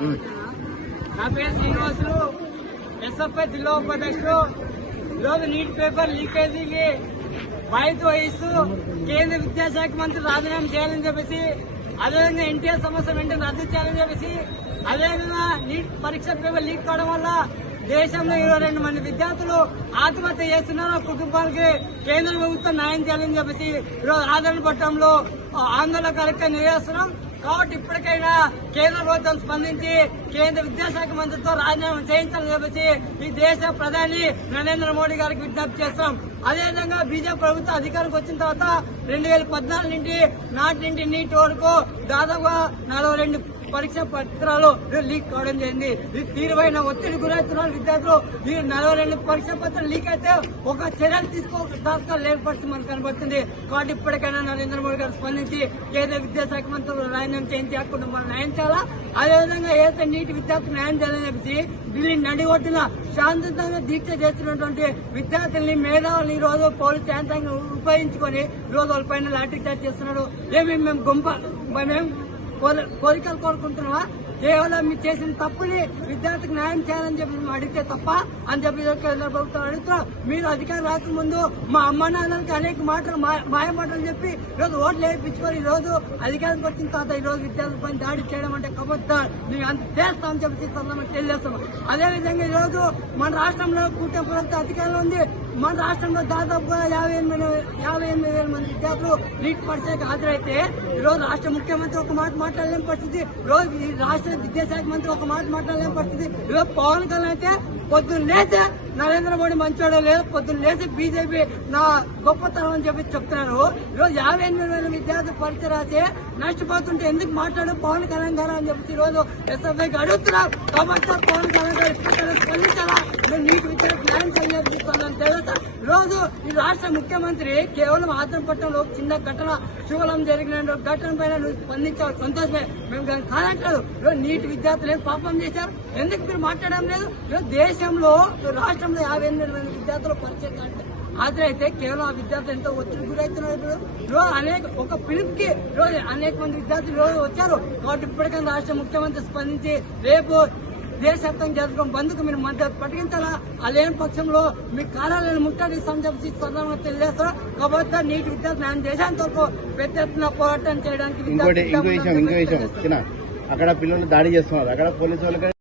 నా పేరు శ్రీనివాసులు, ఎస్ఎఫ్ఐ జిల్లా ఉపాధ్యక్షుడు. ఈరోజు నీట్ పేపర్ లీకేజీకి బాధ్యత వహిస్తూ కేంద్ర విద్యాశాఖ మంత్రి రాజీనామా చేయాలని చెప్పేసి, అదేవిధంగా ఎన్టీఆర్ సమస్య వెంటనే రద్దు చేయాలని చెప్పేసి, అదేవిధంగా నీట్ పరీక్ష పేపర్ లీక్ కావడం వల్ల దేశంలో 22 మంది విద్యార్థులు ఆత్మహత్య చేస్తున్నారు. కుటుంబాలకి కేంద్ర ప్రభుత్వం న్యాయం చేయాలని చెప్పేసి ఈరోజు ఆందోళన పట్టణంలో ఆందోళన కార్యక్రమం నిర్వహిస్తున్నాం. కాబట్టి ఇప్పటికైనా కేంద్ర ప్రభుత్వం స్పందించి కేంద్ర విద్యాశాఖ మంత్రితో రాజీనామా చేయించాలని చెప్పేసి ఈ దేశ ప్రధాని నరేంద్ర మోడీ గారికి విజ్ఞప్తి చేస్తాం. అదేవిధంగా బీజేపీ ప్రభుత్వం అధికారంకి వచ్చిన తర్వాత 2014 నుండి నాటి నుండి నీటి వరకు దాదాపుగా 42 పరీక్ష పత్రాలు లీక్ కావడం జరిగింది. ఈ తీవ్రమైన ఒత్తిడి గురవుతున్న విద్యార్థులు ఈ 42 పరీక్ష పత్రాలు లీక్ అయితే ఒక చర్యలు తీసుకోవడం లేని పరిస్థితి మనకు కనబడుతుంది. కాబట్టి ఇప్పటికైనా నరేంద్ర మోడీ గారు స్పందించి కేంద్ర విద్యాశాఖ మంత్రులు రాజీనామా చేయించి ఆ కుటుంబాలు న్యాయం చేయాలా. అదేవిధంగా ఏదైతే నీటి విద్యార్థులు న్యాయం చేయాలని చెప్పి ఢిల్లీ నడిగొట్టిన శాంతియుతంగా దీక్ష చేస్తున్నటువంటి విద్యార్థుల్ని మేధావులు ఈ రోజు పోలీసు యంత్రాంగం ఉపయోగించుకొని ఈ రోజు వాళ్ళ పైన లాఠీ చార్జ్ చేస్తున్నాడు. మేము కోరికలు కోరుకుంటున్నావా? కేవలం మీరు చేసిన తప్పుని విద్యార్థికి న్యాయం చేయాలని చెప్పి మేము అడిగితే తప్ప అని చెప్పి కేంద్ర ప్రభుత్వం అడుగుతున్నాం. మీరు అధికారం రాకముందు మా అమ్మ నాన్నలకి అనేక మాటలు మాయ మాటలు చెప్పి ఈరోజు ఓట్లు వేయించుకొని ఈ రోజు అధికారానికి వచ్చిన తర్వాత ఈ రోజు విద్యార్థుల పైన దాడి చేయడం అంటే కబద్దాం, మేము అంత చేస్తామని చెప్పి తెలియజేస్తాం. అదేవిధంగా ఈ రోజు మన రాష్ట్రంలో కూటమి ప్రభుత్వం అధికారంలో ఉంది. మన రాష్ట్రంలో దాదాపుగా 58,000 మంది విద్యార్థులు నీట్ పరీక్షకు హాజరైతే ఈరోజు రాష్ట్ర ముఖ్యమంత్రి ఒక మాట మాట్లాడలేని పరిస్థితి, ఈరోజు ఈ రాష్ట్ర విద్యాశాఖ మంత్రి ఒక మాట మాట్లాడలేని పరిస్థితి. ఈరోజు పవన్ కళ్యాణ్ అయితే పొద్దున్న లేచే నరేంద్ర మోడీ మంచోడో లేదు, పొద్దున్న లేచి బీజేపీ నా గొప్పతనం అని చెప్పి చెప్తున్నారు. ఈరోజు 58,000 విద్యార్థులు పరీక్ష రాసి నష్టపోతుంటే ఎందుకు మాట్లాడు పవన్ కళ్యాణ్ గారు అని చెప్పి ఈరోజు ఎస్ఎఫ్ఐకి అడుగుతున్నారు. కాబట్టి పవన్ కళ్యాణ్ గారు ఇప్పటికైనా స్పందించాలా, నీటి విద్యార్థి న్యాయం చేయాలని తెలుసా. ఈరోజు ఈ రాష్ట్ర ముఖ్యమంత్రి కేవలం ఆత్మపట్నంలో చిన్న ఘటన శివలం జరిగిన ఘటన పైన నువ్వు స్పందించావు, సంతోషమే, మేము దాన్ని కాదంటలేదు. ఈరోజు నీటి విద్యార్థులు ఏం పాపం చేశారు, ఎందుకు మీరు మాట్లాడడం లేదు? ఈరోజు దేశంలో రాష్ట్రంలో 58 మంది విద్యార్థులు పరీక్ష హాజరైతే కేవలం ఆ విద్యార్థులు ఎంతో ఒత్తిడి గురవుతున్నారు. ఈరోజు ఒక పిలుపుకి ఈరోజు అనేక మంది విద్యార్థులు ఈరోజు వచ్చారు. కాబట్టి ఇప్పటికైనా రాష్ట్ర ముఖ్యమంత్రి స్పందించి రేపు దేశవ్యాప్తంగా జరుగుతున్న బంద్కు మీరు మద్దతు ప్రకటించాలా. లేని పక్షంలో మీ కార్యాలయాన్ని ముట్టడిస్తామని చెప్పి సందర్భంగా తెలియజేస్తారు. కాబట్టి నీటి విద్యార్థులు న్యాయం చేసేంత వరకు పెద్ద ఎత్తున పోరాటం చేయడానికి ఇంకో విషయం అక్కడ పిల్లలు దాడి చేస్తున్నారు, అక్కడ పోలీసు వాళ్ళకి